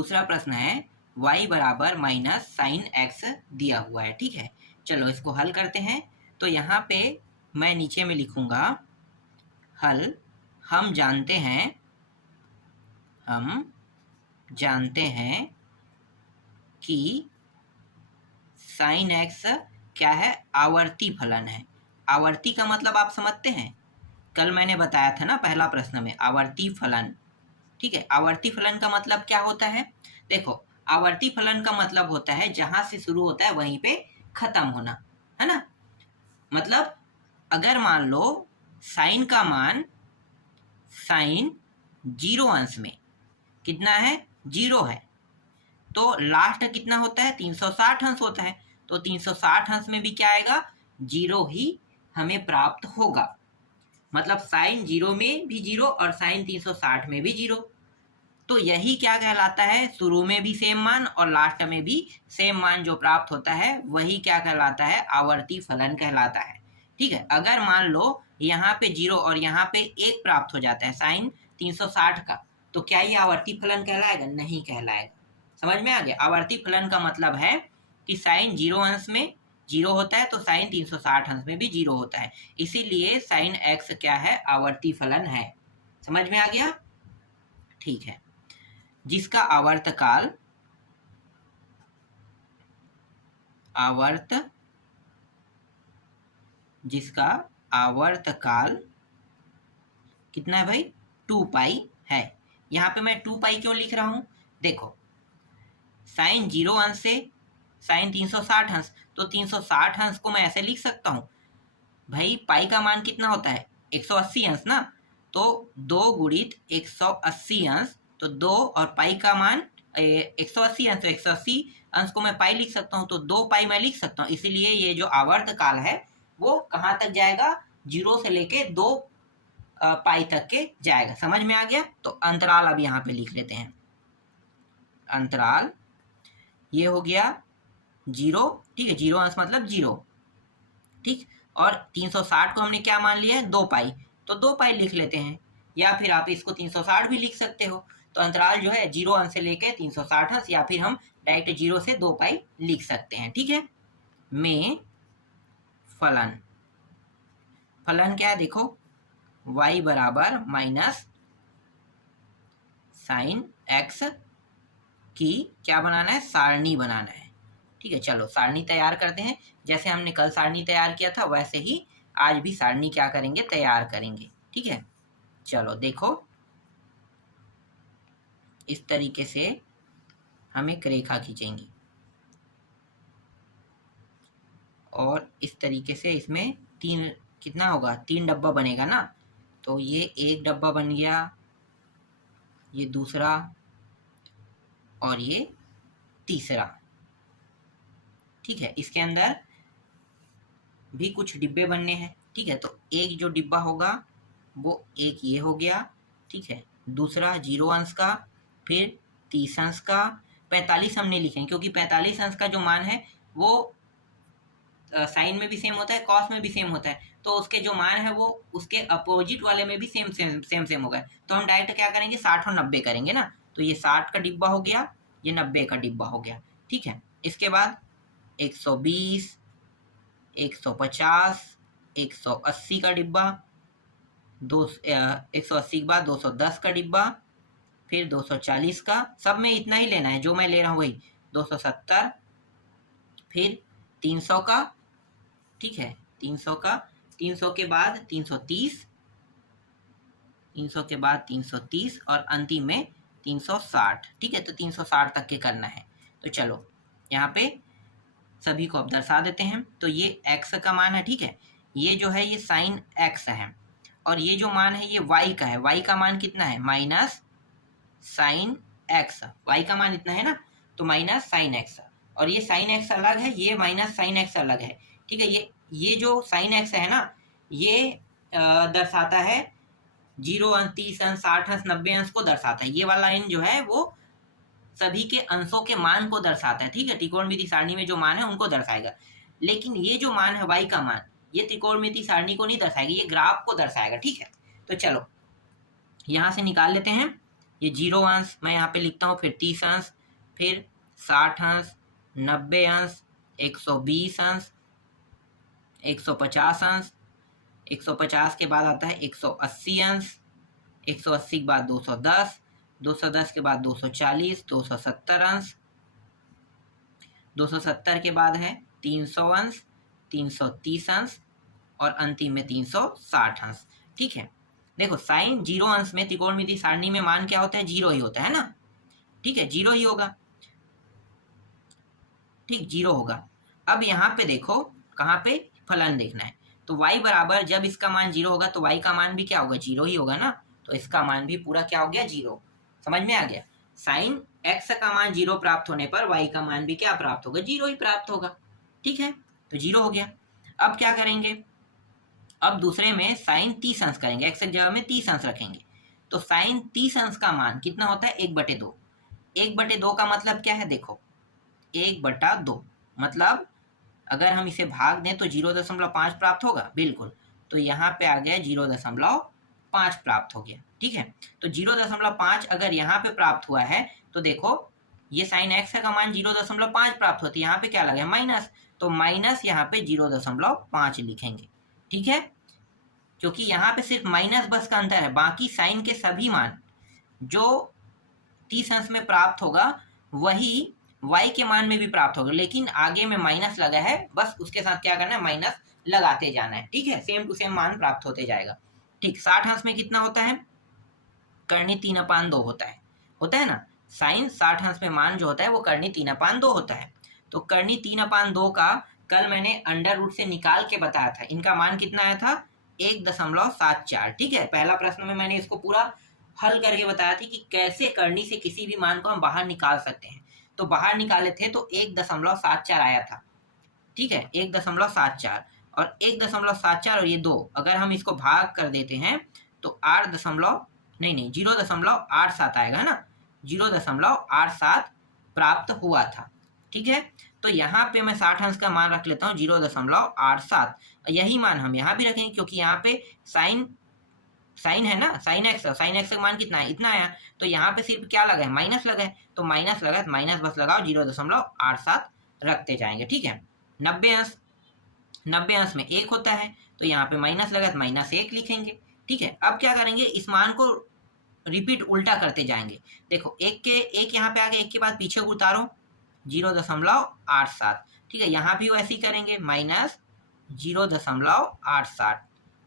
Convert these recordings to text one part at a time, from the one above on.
दूसरा प्रश्न है y बराबर माइनस साइन एक्स दिया हुआ है। ठीक है, चलो इसको हल करते हैं। तो यहाँ पे मैं नीचे में लिखूंगा हल। हम जानते हैं कि साइन एक्स क्या है, आवर्ती फलन है। आवर्ती का मतलब आप समझते हैं, कल मैंने बताया था ना पहला प्रश्न में, आवर्ती फलन। ठीक है, आवर्ती फलन का मतलब क्या होता है? देखो, आवर्ती फलन का मतलब होता है जहां से शुरू होता है वहीं पे खत्म होना, है ना। मतलब अगर मान लो साइन का मान, साइन 0 अंश में कितना है, 0 है, तो लास्ट कितना होता है, 360 अंश होता है। तो 360 अंश में भी क्या आएगा, 0 ही हमें प्राप्त होगा। मतलब साइन 0 में भी 0 और साइन 360 में भी 0। तो यही क्या कहलाता है, शुरू में भी सेम मान और लास्ट में भी सेम मान जो प्राप्त होता है वही क्या कहलाता है, आवर्ती फलन कहलाता है। ठीक है, अगर मान लो यहाँ पे 0 और यहाँ पे 1 प्राप्त हो जाता है साइन 360 का, तो क्या ये आवर्ती फलन कहलाएगा? नहीं कहलाएगा। समझ में आ गया? आवर्ती फलन का मतलब है कि साइन 0 अंश में 0 होता है तो साइन 360 अंश में भी 0 होता है, इसीलिए साइन एक्स क्या है, आवर्ती फलन है। समझ में आ गया? ठीक है, जिसका आवर्तकाल कितना है भाई, 2 पाई है। यहाँ पे मैं 2 पाई क्यों लिख रहा हूं, देखो साइन 0 अंश से साइन 360 अंश, तो 360 अंश को मैं ऐसे लिख सकता हूँ भाई, पाई का मान कितना होता है, 180 अंश ना, तो 2 गुणित 180 अंश, तो 2 और पाई का मान 180 अंश, तो 180 अंश को मैं पाई लिख सकता हूँ, तो 2 पाई मैं लिख सकता हूँ। इसीलिए ये जो आवर्त काल है वो कहाँ तक जाएगा, 0 से लेके 2 पाई तक के जाएगा। समझ में आ गया? तो अंतराल अब यहाँ पे लिख लेते हैं, अंतराल ये हो गया 0। ठीक है, 0 अंश मतलब 0। ठीक, और 360 को हमने क्या मान लिया है, 2 पाई, तो 2 पाई लिख लेते हैं, या फिर आप इसको 360 भी लिख सकते हो। तो अंतराल जो है 0 अंश से लेके 360 अंश, या फिर हम डायरेक्ट 0 से 2 पाई लिख सकते हैं। ठीक है, में फलन क्या है, देखो y बराबर माइनस साइन एक्स की क्या बनाना है, सारणी बनाना है। ठीक है, चलो सारणी तैयार करते हैं। जैसे हमने कल सारणी तैयार किया था वैसे ही आज भी सारणी क्या करेंगे, तैयार करेंगे। ठीक है, चलो देखो, इस तरीके से हम एक रेखा खींचेंगे और इस तरीके से इसमें 3 कितना होगा, 3 डब्बा बनेगा ना। तो ये एक डब्बा बन गया, ये दूसरा और ये तीसरा। ठीक है, इसके अंदर भी कुछ डिब्बे बनने हैं। ठीक है, तो एक जो डिब्बा होगा वो एक ये हो गया। ठीक है, दूसरा 0 अंश का, फिर 30 अंश का, 45 हम नहीं लिखेंगे क्योंकि 45 अंश का जो मान है वो साइन में भी सेम होता है, कॉस में भी सेम होता है, तो उसके जो मान है वो उसके अपोजिट वाले में भी सेम होगा। तो हम डायरेक्ट क्या करेंगे, 60 और 90 करेंगे ना। तो ये 60 का डिब्बा हो गया, ये 90 का डिब्बा हो गया। ठीक है, इसके बाद 120, 150, 180 का डिब्बा, 180 के बाद 210 का डिब्बा, फिर 240 का, सब में इतना ही लेना है जो मैं ले रहा हूँ वही, 270, फिर 300 का। ठीक है, 300 का, 300 के बाद 330, 300 के बाद 330 और अंतिम में 360। ठीक है, तो 360 तक के करना है। तो चलो यहाँ पे सभी को अब दर्शा देते हैं। तो ये x का मान है। ठीक है, ये जो है ये साइन x है, और ये जो मान है ये y का है। y का मान कितना है, माइनस साइन x। y का मान इतना है ना, तो माइनस साइन x, और ये साइन x अलग है, ये माइनस साइन x अलग है। ठीक है, ये जो साइन x है ना, ये दर्शाता है 0 अंश, 30 अंश, 60 अंश, 90 अंश को दर्शाता है। ये वाला लाइन जो है वो सभी के अंशों के मान को दर्शाता है। ठीक है, त्रिकोणमिति सारणी में जो मान है उनको दर्शाएगा। लेकिन ये जो मान है y का मान, ये त्रिकोणमिति सारणी को नहीं दर्शाएगा, ये ग्राफ को दर्शाएगा। ठीक है, तो चलो यहाँ से निकाल लेते हैं। ये 0 अंश मैं यहाँ पे लिखता हूँ, फिर 30 अंश, फिर 60 अंश, 90 अंश, 120 अंश, 150 अंश, 150 के बाद आता है 180 अंश, 180 के बाद 210, 210 के बाद 240, 270 अंश, 270 के बाद है 300 अंश, 330 अंश और अंतिम में 360 अंश। ठीक है, देखो साइन 0 अंश में त्रिकोणमितीय सारणी में मान क्या होता है, 0 ही होता है ना। ठीक है, 0 ही होगा, ठीक 0 होगा। अब यहाँ पे देखो कहाँ पे फलन देखना है, तो y बराबर जब इसका मान 0 होगा तो y का मान भी क्या होगा, 0 ही होगा ना, तो इसका मान भी पूरा क्या हो गया, 0। समझ में आ गया, साइन x का मान 0 प्राप्त होने पर y का मान भी क्या प्राप्त होगा, 0 ही प्राप्त होगा। ठीक है, तो 0 हो गया। अब क्या करेंगे, अब दूसरे में साइन 30 अंश करेंगे, x की जगह में 30 अंश रखेंगे, तो साइन 30 अंश का मान कितना होता है, 1/2। 1/2 का मतलब क्या है, देखो 1/2 मतलब अगर हम इसे भाग दें तो 0.5 प्राप्त होगा, बिल्कुल, तो यहाँ पे आ गया 0.5 प्राप्त हो गया। ठीक है, तो 0.5 अगर यहाँ पे प्राप्त हुआ है तो देखो ये साइन x का मान 0.5 प्राप्त होती है, यहाँ पे क्या लगा है, माइनस, तो माइनस यहाँ पे 0.5 लिखेंगे। ठीक है, क्योंकि यहाँ पे सिर्फ माइनस बस का अंतर है, बाकी साइन के सभी मान जो 30 अंश में प्राप्त होगा वही y के मान में भी प्राप्त होगा, लेकिन आगे में माइनस लगा है, बस उसके साथ क्या करना है, माइनस लगाते जाना है। ठीक है, सेम टू सेम मान प्राप्त होते जाएगा। ठीक, 60 अंश में कितना होता है, करनी 3/2 होता है ना, साइन 60 अंश में मान जो होता है वो करनी 3/2 होता है। तो करनी 3/2 का कल मैंने अंडर रूट से निकाल के बताया था, इनका मान कितना आया था, 1.74। ठीक है, पहला प्रश्न में मैंने इसको पूरा हल करके बताया था कि कैसे करनी से किसी भी मान को हम बाहर निकाल सकते हैं, तो बाहर निकाले थे तो 1.74 आया था। ठीक है, 1.74 और 1.74 और ये 2 अगर हम इसको भाग कर देते हैं तो 0.87 आएगा ना, 0.87 प्राप्त हुआ था। ठीक है, तो यहाँ पे मैं 60 अंश का मान रख लेता हूँ 0.87, यही मान हम यहाँ भी रखेंगे, क्योंकि यहाँ पे साइन है ना, साइन एक्स का मान कितना है, इतना आया, तो यहाँ पे सिर्फ क्या लगा है, माइनस लगा है, तो माइनस लगा तो माइनस बस लगाओ, 0.87 रखते जाएंगे। ठीक है, 90 अंश में 1 होता है, तो यहाँ पे माइनस लगा तो -1 लिखेंगे। ठीक है, अब क्या करेंगे, इस मान को रिपीट उल्टा करते जाएंगे। देखो एक यहाँ पे आ गया, एक के बाद पीछे उतारो 0.87। ठीक है, यहाँ भी वैसे ही करेंगे, -0.87।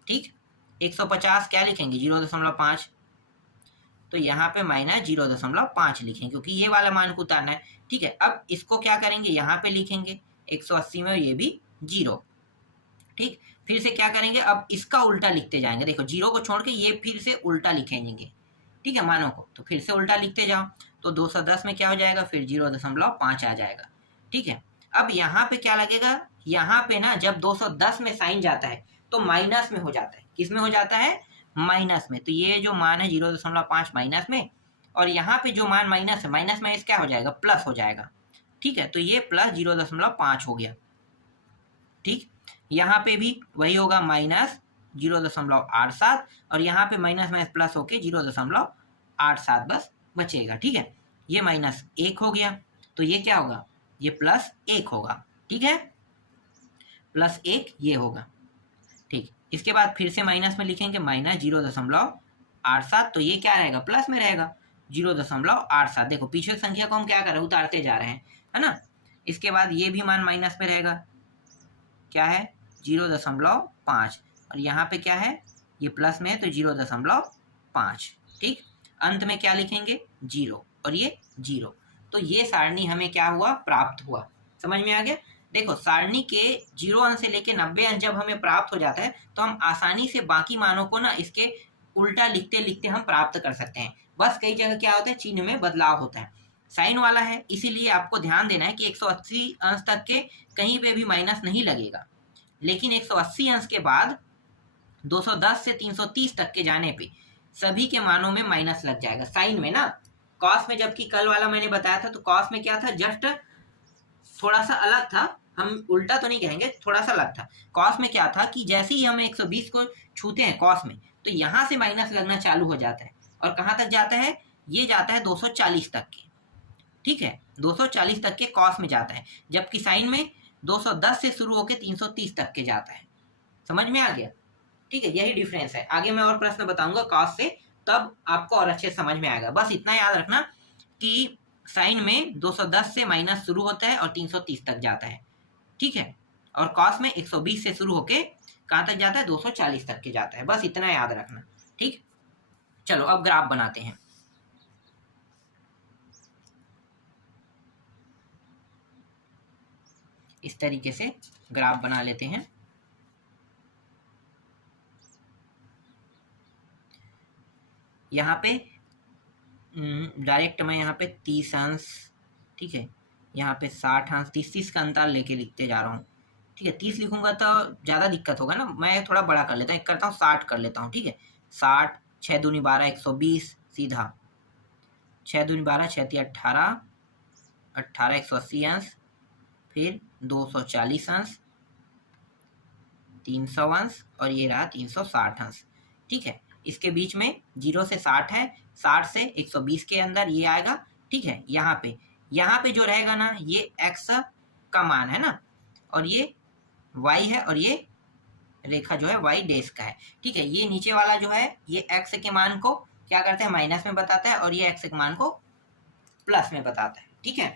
ठीक, 150 क्या लिखेंगे, 0.5, तो यहाँ पे -0.5 लिखेंगे, क्योंकि ये वाला मान को उतारना है। ठीक है, अब इसको क्या करेंगे, यहाँ पे लिखेंगे 180 में, ये भी 0। ठीक, फिर से क्या करेंगे, अब इसका उल्टा लिखते जाएंगे, देखो 0 को छोड़ के ये फिर से उल्टा लिखेंगे। ठीक है, मानों को तो फिर से उल्टा लिखते जाओ, तो 210 में क्या हो जाएगा, फिर 0.5 आ जाएगा। ठीक है, अब यहाँ पे क्या लगेगा, यहाँ पे ना जब 210 में साइन जाता है तो माइनस में हो जाता है, किस में हो जाता है, माइनस में, तो ये जो मान है 0.5 माइनस में, और यहाँ पे जो मान माइनस है, माइनस माइनस क्या हो जाएगा, प्लस हो जाएगा। ठीक है, तो ये प्लस 0.5 हो गया। ठीक, यहाँ पे भी वही होगा, -0.87, और यहाँ पे माइनस माइनस प्लस होके 0.87 बस बचेगा। ठीक है, ये -1 हो गया, तो ये क्या होगा, ये +1 होगा। ठीक है, +1 ये होगा। ठीक, इसके बाद फिर से माइनस में लिखेंगे -0.87, तो ये क्या रहेगा, प्लस में रहेगा 0.87। देखो पीछे की संख्या को हम क्या कर रहे हैं, उतारते जा रहे हैं, है ना। इसके बाद ये भी मान माइनस में रहेगा, क्या है 0.5, और यहाँ पे क्या है, ये प्लस में है तो 0.5। ठीक, अंत में क्या लिखेंगे, 0 और ये 0, तो ये सारणी हमें क्या हुआ, प्राप्त हुआ। समझ में आ गया। देखो सारणी के 0 अंश से लेके 90 अंश जब हमें प्राप्त हो जाता है तो हम आसानी से बाकी मानों को ना इसके उल्टा लिखते लिखते हम प्राप्त कर सकते हैं। बस कई जगह क्या होता है, चिन्ह में बदलाव होता है। साइन वाला है, इसीलिए आपको ध्यान देना है कि 180 अंश तक के कहीं पे भी माइनस नहीं लगेगा, लेकिन 180 अंश के बाद 210 से 330 तक के जाने पे सभी के मानों में माइनस लग जाएगा, साइन में ना। कॉस में जबकि कल वाला मैंने बताया था, तो कॉस में क्या था, जस्ट थोड़ा सा अलग था, हम उल्टा तो नहीं कहेंगे, थोड़ा सा अलग था। कॉस में क्या था कि जैसे ही हम 120 को छूते हैं कॉस में, तो यहाँ से माइनस लगना चालू हो जाता है, और कहाँ तक जाता है, ये जाता है 240 तक के, ठीक है, 240 तक के कॉस में जाता है, जबकि साइन में 210 से शुरू होकर 330 तक के जाता है। समझ में आ गया? ठीक है, यही डिफरेंस है। आगे मैं और प्रश्न बताऊंगा कॉस से, तब आपको और अच्छे समझ में आएगा। बस इतना याद रखना कि साइन में 210 से माइनस शुरू होता है और 330 तक जाता है, ठीक है, और कॉस में 120 से शुरू होके कहाँ तक जाता है, 240 तक के जाता है। बस इतना याद रखना, ठीक। चलो अब ग्राफ बनाते हैं। इस तरीके से ग्राफ बना लेते हैं। यहाँ पे डायरेक्ट मैं यहाँ पे 30 अंश, ठीक है, यहाँ पे 60 अंश, 30 का अंतर लेके लिखते जा रहा हूँ, ठीक है। 30 लिखूंगा तो ज़्यादा दिक्कत होगा ना, मैं थोड़ा बड़ा कर लेता हूँ, एक करता हूँ 60 कर लेता हूँ, ठीक है। 60, 6 दूनी 12, 120 सीधा, 6 दूनी 12, 6 × 18, 18 180 अंश, फिर 240 अंश, 300 अंश, और ये रहा 360 अंश, ठीक है। इसके बीच में 0 से 60 है, 60 से 120 के अंदर ये आएगा, ठीक है। यहाँ पे जो रहेगा ना, ये x का मान है ना, और ये y है, और ये रेखा जो है y डैश का है, ठीक है। ये नीचे वाला जो है ये x के मान को क्या करते हैं, माइनस में बताता है, और ये x के मान को प्लस में बताता है, ठीक है,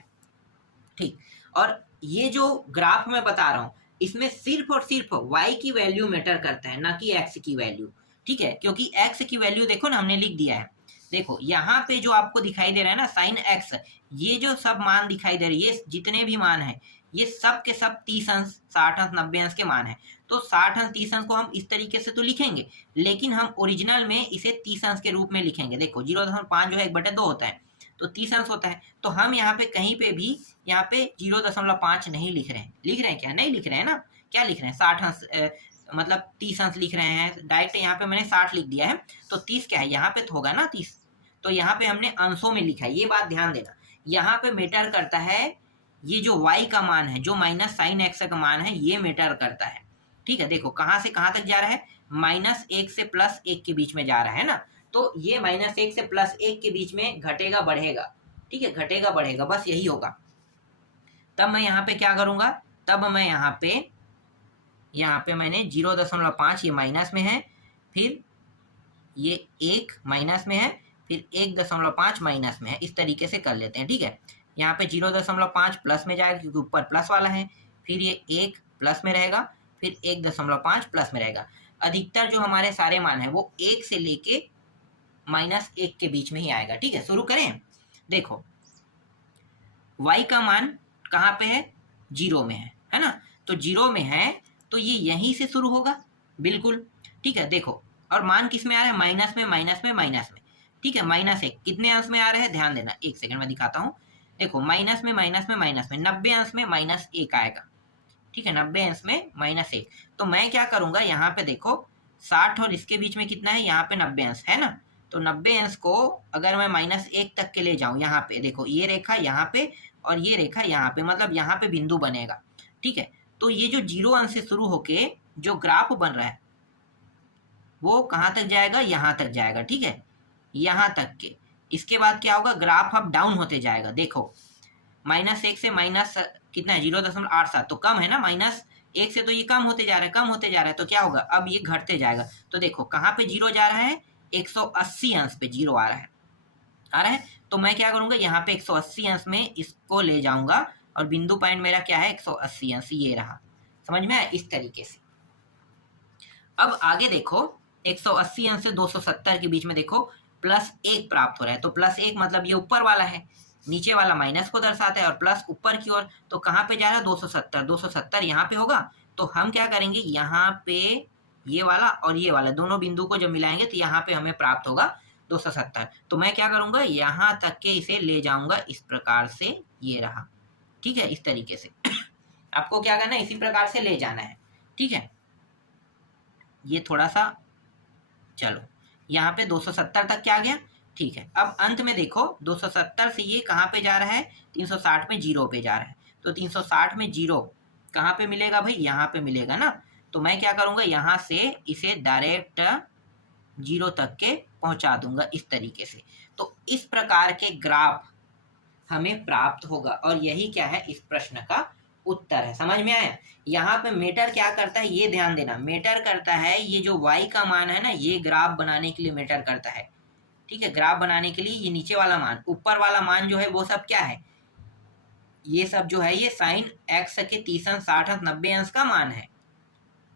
ठीक। और ये जो ग्राफ मैं बता रहा हूँ, इसमें सिर्फ और सिर्फ y की वैल्यू मैटर करता है, ना कि x की वैल्यू, ठीक है। क्योंकि x की वैल्यू देखो ना, हमने लिख दिया है, देखो यहाँ पे जो आपको दिखाई दे रहा है ना साइन x, ये जो सब मान दिखाई दे रहे हैं, ये जितने भी मान है, ये सब के सब 30 अंश, 60 अंश, 90 अंश के मान है। तो 60 अंश 30 अंश को हम इस तरीके से तो लिखेंगे, लेकिन हम ओरिजिनल में इसे 30 अंश के रूप में लिखेंगे। देखो 0.5 जो है 1/2 होता है, तो 30 अंश होता है। तो हम यहाँ पे कहीं पे भी यहाँ पे 0.5 नहीं लिख रहे हैं, लिख रहे हैं क्या, नहीं लिख रहे हैं ना, क्या लिख रहे हैं, 60 अंश मतलब 30 अंश लिख रहे हैं। डायरेक्ट यहाँ पे मैंने 60 लिख दिया है, तो 30 क्या है, यहाँ पे तो होगा ना 30, तो यहाँ पे हमने अंशों में लिखा है। ये बात ध्यान देना, यहाँ पे मैटर करता है ये जो y का मान है, जो माइनस साइन x का मान है, ये मैटर करता है, ठीक है। देखो कहाँ से कहाँ तक जा रहा है, -1 से +1 के बीच में जा रहा है ना, तो ये -1 से +1 के बीच में घटेगा बढ़ेगा, ठीक है, घटेगा बढ़ेगा, बस यही होगा। तब मैं यहाँ पे क्या करूँगा, तब मैं यहाँ पे मैंने 0.5 ये माइनस में है, फिर ये 1 माइनस में है, फिर 1.5 माइनस में है, इस तरीके से कर लेते हैं, ठीक है। यहाँ पे 0.5 प्लस में जाएगा क्योंकि ऊपर प्लस वाला है, फिर ये 1 प्लस में रहेगा, फिर 1.5 प्लस में रहेगा। अधिकतर जो हमारे सारे मान है वो 1 से लेके -1 के बीच में ही आएगा, ठीक है। शुरू करें, देखो y का मान कहाँ पे है, 0 में है ना, तो 0 में है तो ये यहीं से शुरू होगा, बिल्कुल, ठीक है। देखो और मान किस में आ रहा है, माइनस में, माइनस में, माइनस में, ठीक है। -1 कितने अंश में आ रहा है, ध्यान देना, एक सेकंड में दिखाता हूँ। देखो माइनस में, माइनस में, माइनस में, 90 अंश में -1 आएगा, ठीक है, 90 अंश में -1। तो मैं क्या करूंगा, यहाँ पे देखो 60 और इसके बीच में कितना है, यहाँ पे 90 अंश है ना, तो 90 अंश को अगर मैं -1 तक के ले जाऊं, यहाँ पे देखो ये रेखा यहाँ पे और ये रेखा यहाँ पे, मतलब यहाँ पे बिंदु बनेगा, ठीक है। तो ये जो 0 अंश से शुरू होके जो ग्राफ बन रहा है वो कहाँ तक जाएगा, यहाँ तक जाएगा, ठीक है, यहाँ तक के। इसके बाद क्या होगा, ग्राफ अब डाउन होते जाएगा। देखो -1 से माइनस कितना है, 0.87, तो कम है ना, -1 से तो ये कम होते जा रहा है, कम होते जा रहा है, तो क्या होगा, अब ये घटते जाएगा। तो देखो कहाँ पे 0 जा रहा है, 180 अंश पे 0 आ रहा है, तो मैं क्या करूंगा, यहाँ पे 180 अंश में इसको ले जाऊंगा, और बिंदु पॉइंट मेरा क्या है, 180 अंश, ये रहा, समझ में आया, इस तरीके से। अब आगे देखो 180 अंश से 270 के बीच में देखो +1 प्राप्त हो रहा है, तो +1 मतलब ये ऊपर वाला है, नीचे वाला माइनस को दर्शाता है, और प्लस ऊपर की ओर, तो कहाँ पे जा रहा है, 270, 270 यहाँ पे होगा। तो हम क्या करेंगे, यहाँ पे ये वाला और ये वाला दोनों बिंदु को जब मिलाएंगे तो यहाँ पे हमें प्राप्त होगा 270। तो मैं क्या करूंगा, यहाँ तक के इसे ले जाऊंगा, इस प्रकार से ये रहा, ठीक है, इस तरीके से आपको क्या करना है, इसी प्रकार से ले जाना है, ठीक है। ये थोड़ा सा, चलो यहाँ पे 270 तक क्या गया, ठीक है। अब अंत में देखो 270 से ये कहाँ पे जा रहा है, 360 में 0 पे जा रहा है, तो 360 में 0 कहाँ पे मिलेगा भाई, यहाँ पे मिलेगा ना। तो मैं क्या करूँगा, यहाँ से इसे डायरेक्ट 0 तक के पहुंचा दूंगा इस तरीके से। तो इस प्रकार के ग्राफ हमें प्राप्त होगा और यही क्या है इस प्रश्न का उत्तर है। समझ में आया? यहाँ पे मेटर क्या करता है ये ध्यान देना, मेटर करता है ये जो y का मान है ना, ये ग्राफ बनाने के लिए मेटर करता है। ठीक है, ग्राफ बनाने के लिए ये नीचे वाला मान, ऊपर वाला मान जो है वो सब क्या है, ये सब जो है ये साइन x के 30 अंश 60 अंश 90 अंश का मान है।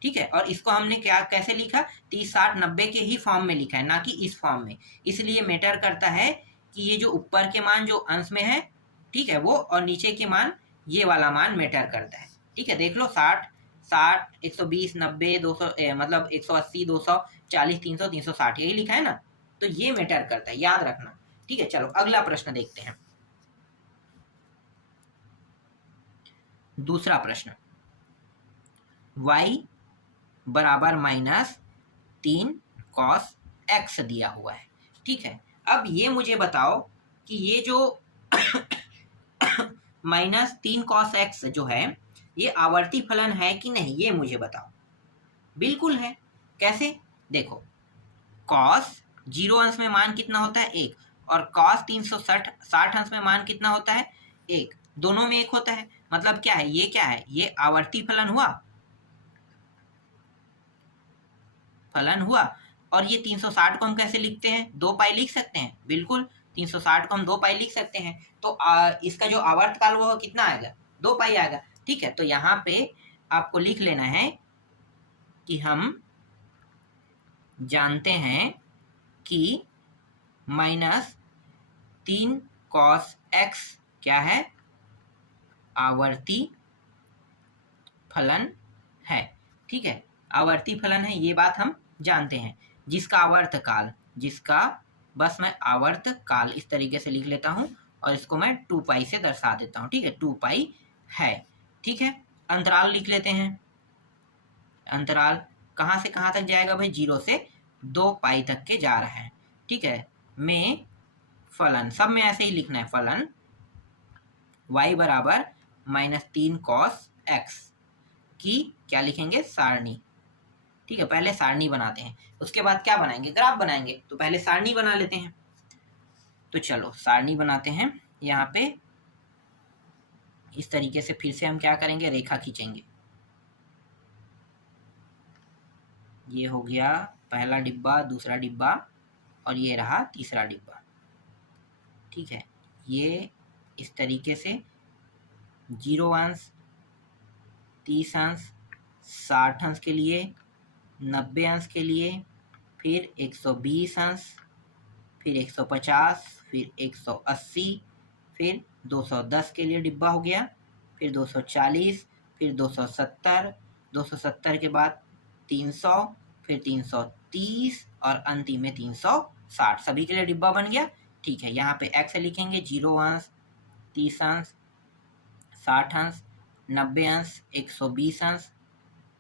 ठीक है, और इसको हमने क्या कैसे लिखा, 30 60 90 के ही फॉर्म में लिखा है, ना कि इस फॉर्म में। इसलिए मेटर करता है कि ये जो ऊपर के मान जो अंश में है, ठीक है, वो, और नीचे के मान ये वाला मान मेटर करता है। ठीक है, देख लो 60 60 120 90 200 मतलब 180 240 300 360 यही लिखा है ना, तो ये मेटर करता है, याद रखना। ठीक है, चलो अगला प्रश्न देखते हैं। दूसरा प्रश्न, y बराबर -3 cos x दिया हुआ है। ठीक है, अब ये मुझे बताओ कि ये जो -3 cos x जो है ये आवर्ती फलन है कि नहीं, ये मुझे बताओ। बिल्कुल है। कैसे? देखो, cos 0 अंश में मान कितना होता है 1, और cos 360 अंश में मान कितना होता है 1, दोनों में 1 होता है। मतलब क्या है, ये क्या है, ये आवर्ती फलन हुआ। और ये 360 को हम कैसे लिखते हैं, 2 पाई लिख सकते हैं। बिल्कुल, 360 को हम 2 पाई लिख सकते हैं। तो इसका जो आवर्तकाल वो कितना आएगा, 2 पाई आएगा। ठीक है, तो यहाँ पे आपको लिख लेना है कि हम जानते हैं कि -3 cos x क्या है, आवर्ती फलन है। ठीक है, आवर्ती फलन है, ये बात हम जानते हैं। जिसका आवर्तकाल, जिसका, बस मैं आवर्तकाल इस तरीके से लिख लेता हूं और इसको मैं 2 पाई से दर्शा देता हूं। ठीक है, 2 पाई है। ठीक है, अंतराल लिख लेते हैं। अंतराल कहाँ से कहाँ तक जाएगा भाई, 0 से 2 पाई तक के जा रहा है। ठीक है, में फलन, सब में ऐसे ही लिखना है, फलन y बराबर -3 cos x की क्या लिखेंगे, सारणी। ठीक है, पहले सारणी बनाते हैं, उसके बाद क्या बनाएंगे, ग्राफ बनाएंगे। तो पहले सारणी बना लेते हैं। तो चलो सारणी बनाते हैं। यहाँ पे इस तरीके से फिर से हम क्या करेंगे, रेखा खींचेंगे। ये हो गया पहला डिब्बा, दूसरा डिब्बा, और ये रहा तीसरा डिब्बा। ठीक है, ये इस तरीके से 0 अंश 30 अंश 60 अंश के लिए, 90 अंश के लिए, फिर 120 अंश, फिर 150, फिर 180, फिर 210 के लिए डिब्बा हो गया, फिर 240, फिर 270, 270 के बाद 300, फिर 330 और अंतिम में 360, सभी के लिए डिब्बा बन गया। ठीक है, यहाँ पे x लिखेंगे 0 अंश 30 अंश 60 अंश 90 अंश 120 अंश,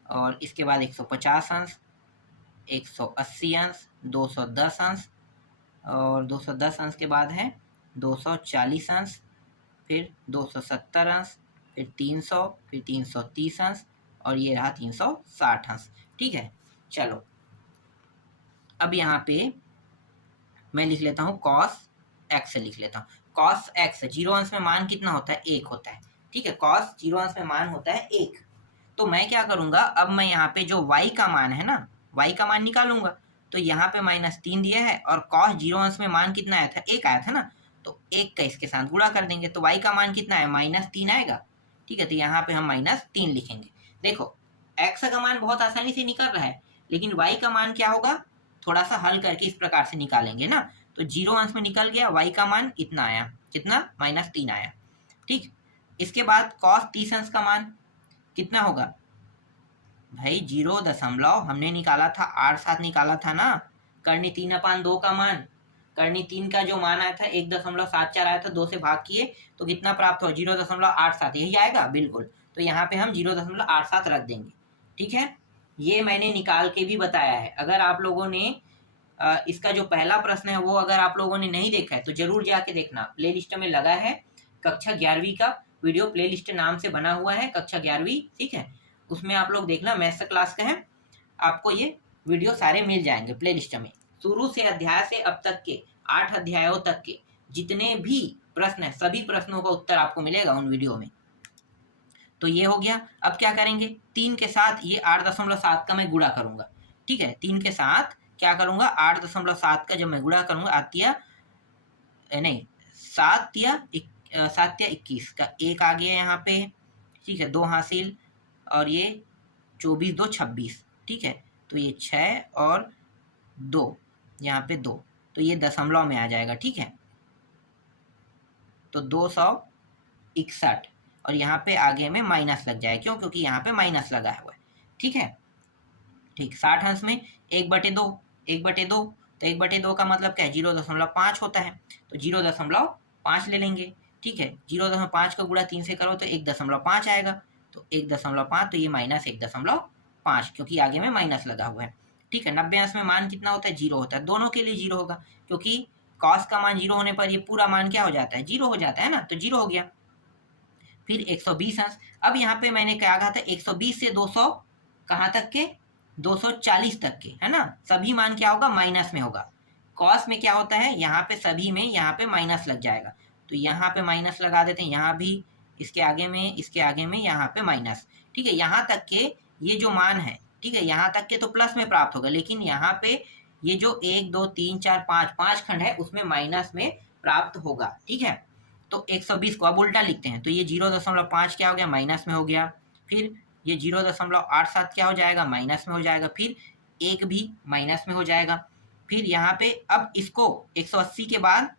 और इसके बाद 150 अंश 180 अंश 210 अंश, और 210 अंश के बाद है 240 अंश, फिर 270 अंश, फिर 300, फिर 330 अंश, और ये रहा 360 अंश। ठीक है, चलो अब यहाँ पे मैं लिख लेता हूँ cos x लिख लेता हूँ। cos x 0 अंश में मान कितना होता है, 1 होता है। ठीक है, cos 0 अंश में मान होता है 1। तो मैं क्या करूँगा, अब मैं यहाँ पे जो y का मान है ना, y का मान निकालूंगा। तो यहाँ पे -3 दिया है, और cos 0 अंश में मान कितना आया था, 1 आया था ना, तो 1 का इसके साथ गुणा कर देंगे, तो y का मान कितना है, -3 आएगा। ठीक है, तो यहाँ पे हम -3 लिखेंगे। देखो x का मान बहुत आसानी से निकल रहा है, लेकिन y का मान क्या होगा, थोड़ा सा हल करके इस प्रकार से निकालेंगे ना। तो 0 अंश में निकल गया, y का मान इतना आया, कितना, -3 आया। ठीक, इसके बाद cos 30 अंश का मान कितना होगा भाई, 0 हमने निकाला था 8 7 निकाला था ना, करनी 3/2 का मान, करनी 3 का जो मान आया था 1.74 आया था, 2 से भाग किए तो कितना प्राप्त हो, 0.87, यही आएगा। बिल्कुल, तो यहाँ पे हम 0.87 रख देंगे। ठीक है, ये मैंने निकाल के भी बताया है। अगर आप लोगों ने इसका जो पहला प्रश्न है वो अगर आप लोगों ने नहीं देखा है तो जरूर जाके देखना, प्ले लिस्ट में लगा है, कक्षा 11वीं का वीडियो प्ले लिस्ट नाम से बना हुआ है, कक्षा 11वीं। ठीक है, उसमें आप लोग देखना, मैथ्स क्लास का है, आपको ये वीडियो सारे मिल जाएंगे प्ले लिस्ट में। शुरू से अध्याय से अब तक के 8 अध्यायों तक के जितने भी प्रश्न है सभी प्रश्नों का उत्तर आपको मिलेगा उन वीडियो में। तो ये हो गया। अब क्या करेंगे, 3 के साथ ये 8.7 का मैं गुणा करूंगा। ठीक है, 3 के साथ क्या करूंगा, 8.7 का जब मैं गुणा करूंगा, आतिया नहीं 7 या 21 का 1 आ गया यहाँ पे। ठीक है, 2 हासिल और ये 24 2 26। ठीक है, तो ये 6 और 2 यहाँ पे 2, तो ये दशमलव में आ जाएगा। ठीक है, तो 261 और यहाँ पे आगे में माइनस लग जाए, क्यों, क्योंकि यहाँ पे माइनस लगा हुआ है। ठीक है, ठीक 60 अंश में 1/2, 1/2, तो 1/2 का मतलब क्या है, 0.5 होता है, तो 0.5 ले लेंगे। ठीक है, 0.5 का गुणा 3 से करो तो 1.5 आएगा, तो 1.5, तो ये -1.5 क्योंकि आगे में माइनस लगा हुआ है। ठीक है, 90 अंश में मान कितना होता है, 0 होता है, दोनों के लिए 0 होगा, क्योंकि कॉस का मान 0 होने पर ये पूरा मान क्या हो जाता है, 0 हो जाता है ना, तो 0 हो गया। फिर 120 अंश, अब यहाँ पे मैंने क्या कहा था, 120 से 200 कहाँ तक के, 240 तक के, है ना, सभी मान क्या होगा, माइनस में होगा। कॉस में क्या होता है, यहाँ पे सभी में यहाँ पे माइनस लग जाएगा, तो यहाँ पे माइनस लगा देते हैं, यहाँ भी, इसके आगे में, इसके आगे में, यहाँ पे माइनस। ठीक है, यहाँ तक के ये जो मान है, ठीक है, यहाँ तक के तो प्लस में प्राप्त होगा, लेकिन यहाँ पे ये जो 1 2 3 4 5 खंड है उसमें माइनस में प्राप्त होगा। ठीक है, तो 120 को अब उल्टा लिखते हैं, तो ये 0.5 क्या हो गया, माइनस में हो गया। फिर ये 0.87 क्या हो जाएगा, माइनस में हो जाएगा। फिर 1 भी माइनस में हो जाएगा। फिर यहाँ पे अब इसको 180 के बाद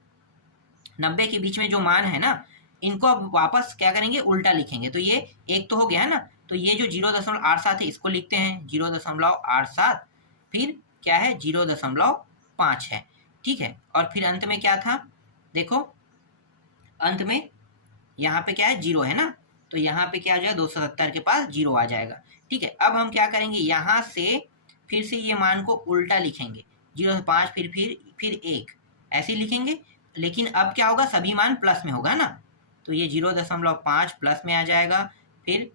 90 के बीच में जो मान है ना, इनको अब वापस क्या करेंगे, उल्टा लिखेंगे, तो ये 1 तो हो गया है ना, तो ये जो 0.87 है इसको लिखते हैं 0.87, फिर क्या है 0.5 है। ठीक है, और फिर अंत में क्या था, देखो अंत में यहाँ पे क्या है, 0 है ना, तो यहाँ पे क्या आ जाएगा, 270 के पास 0 आ जाएगा। ठीक है, अब हम क्या करेंगे, यहाँ से फिर से ये मान को उल्टा लिखेंगे, 0.5 फिर 1 ऐसे लिखेंगे, लेकिन अब क्या होगा, सभी मान प्लस में होगा ना, तो ये 0.5 प्लस में आ जाएगा, फिर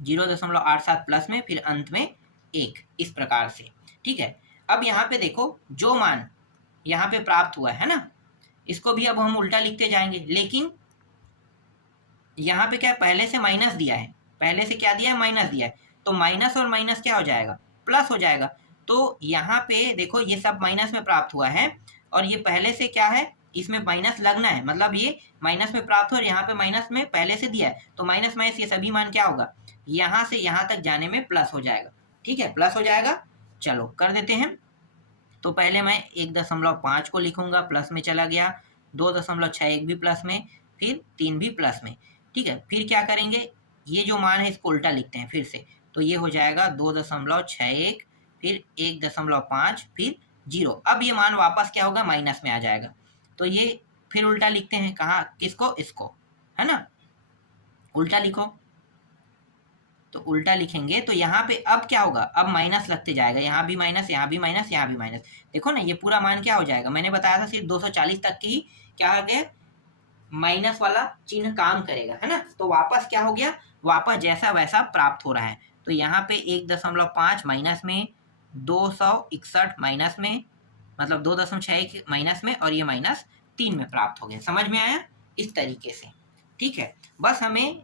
0.87 प्लस में, फिर अंत में 1, इस प्रकार से। ठीक है, अब यहाँ पे देखो जो मान यहाँ पे प्राप्त हुआ है ना, इसको भी अब हम उल्टा लिखते जाएंगे, लेकिन यहाँ पे क्या पहले से माइनस दिया है, पहले से क्या दिया है, माइनस दिया है, तो माइनस और माइनस क्या हो जाएगा, प्लस हो जाएगा। तो यहाँ पे देखो ये सब माइनस में प्राप्त हुआ है, और ये पहले से क्या है, इसमें माइनस लगना है, मतलब ये माइनस में प्राप्त हो और यहाँ पे माइनस में पहले से दिया है, तो माइनस माइनस ये सभी मान क्या होगा, यहाँ से यहाँ तक जाने में प्लस हो जाएगा। ठीक है, प्लस हो जाएगा। चलो कर देते हैं, तो पहले मैं 1.5 को लिखूंगा, प्लस में चला गया, 2.61 भी प्लस में, फिर 3 भी प्लस में। ठीक है, फिर क्या करेंगे, ये जो मान है इसको उल्टा लिखते हैं फिर से, तो ये हो जाएगा 2.61, फिर 1.5, फिर 0। अब ये मान वापस क्या होगा, माइनस में आ जाएगा, तो ये फिर उल्टा लिखते हैं, कहाँ, किसको, इसको, है ना, उल्टा लिखो, तो उल्टा लिखेंगे तो यहाँ पे अब क्या होगा, अब माइनस लगते जाएगा, यहाँ भी माइनस, यहाँ भी माइनस, यहाँ भी माइनस। देखो ना, ये पूरा मान क्या हो जाएगा, मैंने बताया था सिर्फ 240 तक की ही क्या हो गया, माइनस वाला चिन्ह काम करेगा, है ना, तो वापस क्या हो गया, वापस जैसा वैसा प्राप्त हो रहा है। तो यहाँ पे 1.5 माइनस में, 261 माइनस में, मतलब 2.61 माइनस में, और ये -3 में प्राप्त हो गया। समझ में आया, इस तरीके से। ठीक है, बस हमें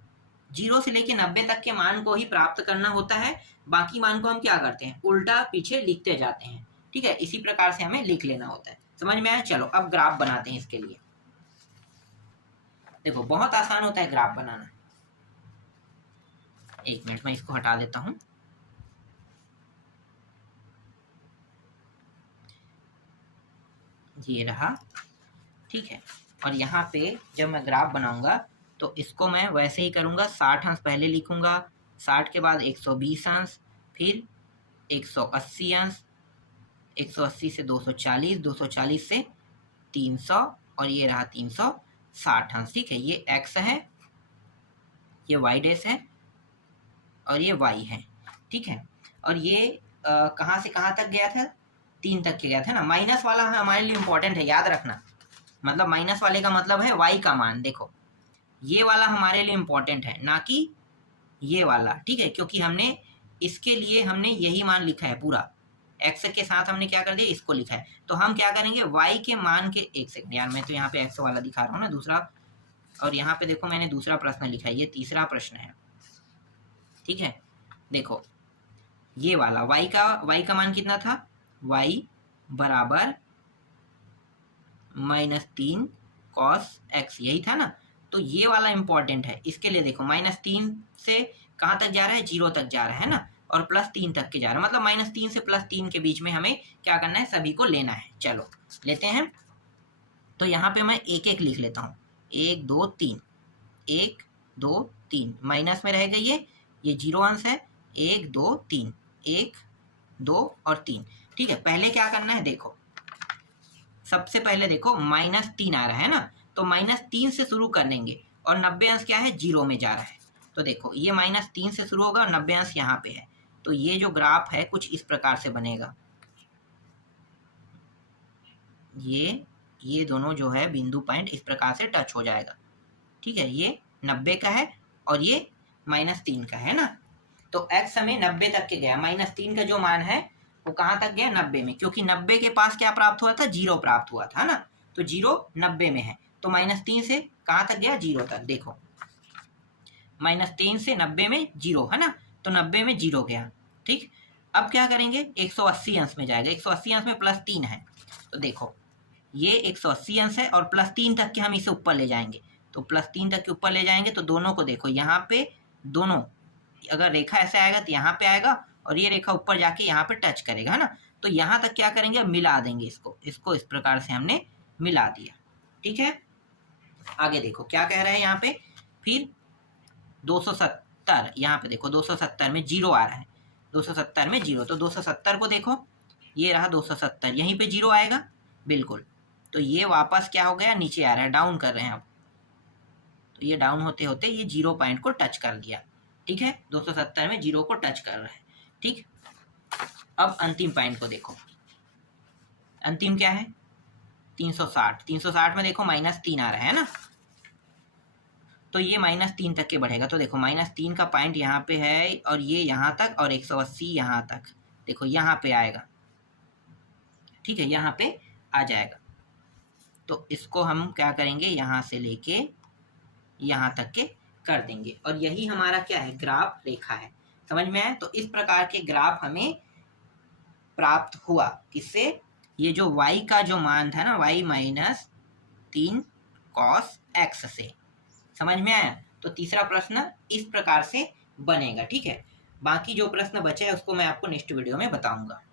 0 से लेके 90 तक के मान को ही प्राप्त करना होता है, बाकी मान को हम क्या करते हैं, उल्टा पीछे लिखते जाते हैं। ठीक है, इसी प्रकार से हमें लिख लेना होता है। समझ में आया, चलो अब ग्राफ बनाते हैं इसके लिए। देखो बहुत आसान होता है ग्राफ बनाना। 1 मिनट में इसको हटा देता हूं। ये रहा। ठीक है, और यहाँ पे जब मैं ग्राफ बनाऊंगा तो इसको मैं वैसे ही करूंगा, 60 अंश पहले लिखूंगा, 60 के बाद 120 अंश, फिर 180 अंश, 180 से 240, 240 से 300, और ये रहा 360 अंश। ठीक है, ये x है, ये y डैश है, और ये y है। ठीक है, और ये कहाँ से कहाँ तक गया था, 3 तक के गया था ना। माइनस वाला हमारे लिए इम्पोर्टेंट है, याद रखना, मतलब माइनस वाले का मतलब है y का मान। देखो ये वाला हमारे लिए इम्पोर्टेंट है, ना कि ये वाला। ठीक है, क्योंकि हमने इसके लिए हमने यही मान लिखा है पूरा, एक्स के साथ हमने क्या कर दिया, इसको लिखा है। तो हम क्या करेंगे, वाई के मान के, एक सेकंड यार, मैं तो यहाँ पे एक्स वाला दिखा रहा हूँ ना दूसरा, और यहाँ पे देखो मैंने दूसरा प्रश्न लिखा है, ये तीसरा प्रश्न है, ठीक है। देखो ये वाला y का मान कितना था, y बराबर -3 cos x, यही था ना। तो ये वाला इंपॉर्टेंट है, इसके लिए देखो -3 से कहाँ तक जा रहा है, 0 तक जा रहा है ना, और +3 तक के जा रहा है, मतलब -3 से +3 के बीच में हमें क्या करना है, सभी को लेना है। चलो लेते हैं। तो यहाँ पे मैं एक एक लिख लेता हूँ, 1 2 3, 1 2 3, माइनस में रह गई ये 0 अंश है, 1 2 3, 1 2 और 3, ठीक है। पहले क्या करना है, देखो सबसे पहले देखो -3 आ रहा है ना, तो -3 से शुरू कर देंगे, और 90 अंश क्या है, 0 में जा रहा है। तो देखो ये -3 से शुरू होगा और 90 अंश यहाँ पे है, तो ये जो ग्राफ है कुछ इस प्रकार से बनेगा। ये दोनों जो है बिंदु पॉइंट इस प्रकार से टच हो जाएगा, ठीक है। ये 90 का है और ये -3 का है ना। तो x हमें 90 तक के गया, -3 का जो मान है वो कहाँ तक गया, 90 में, क्योंकि 90 के पास क्या प्राप्त हुआ था, 0 प्राप्त हुआ था ना। तो 0 90 में है, तो -3 से कहाँ तक गया, 0 तक। देखो -3 से 90 में 0 है ना, तो 90 में 0 गया, ठीक। अब क्या करेंगे, 180 अंश में जाएगा, 180 अंश में +3 है, तो देखो ये 180 अंश है और +3 तक के हम इसे ऊपर ले जाएंगे, तो +3 तक के ऊपर ले जाएंगे, तो दोनों को देखो यहाँ पे दोनों, अगर रेखा ऐसे आएगा तो यहाँ पे आएगा, और ये रेखा ऊपर जाके यहाँ पे टच करेगा, है ना। तो यहाँ तक क्या करेंगे, मिला देंगे इसको इस प्रकार से हमने मिला दिया, ठीक है। आगे देखो क्या कह रहा है यहाँ पे, फिर 270, यहाँ पे देखो 270 में 0 आ रहा है, 270 में 0, तो 270 को देखो, ये रहा 270, यहीं पे 0 आएगा, बिल्कुल। तो ये वापस क्या हो गया, नीचे आ रहा है, डाउन कर रहे हैं अब, तो ये डाउन होते होते ये 0 पॉइंट को टच कर दिया, ठीक है। 270 में 0 को टच कर रहा है, ठीक। अब अंतिम पॉइंट को देखो, अंतिम क्या है, 360, 360 में देखो -3 आ रहा है ना, तो ये -3 तक के बढ़ेगा। तो देखो -3 का पॉइंट यहाँ पे है, और ये यहाँ तक, और 180 यहाँ तक, देखो यहाँ पे आएगा, ठीक है, यहाँ पे आ जाएगा। तो इसको हम क्या करेंगे, यहाँ से लेके यहाँ तक के कर देंगे, और यही हमारा क्या है, ग्राफ रेखा है। समझ में आया। तो इस प्रकार के ग्राफ हमें प्राप्त हुआ, किससे, ये जो y का जो मान था ना, y -3 cos x से। समझ में आया। तो तीसरा प्रश्न इस प्रकार से बनेगा, ठीक है। बाकी जो प्रश्न बचे हैं उसको मैं आपको नेक्स्ट वीडियो में बताऊंगा।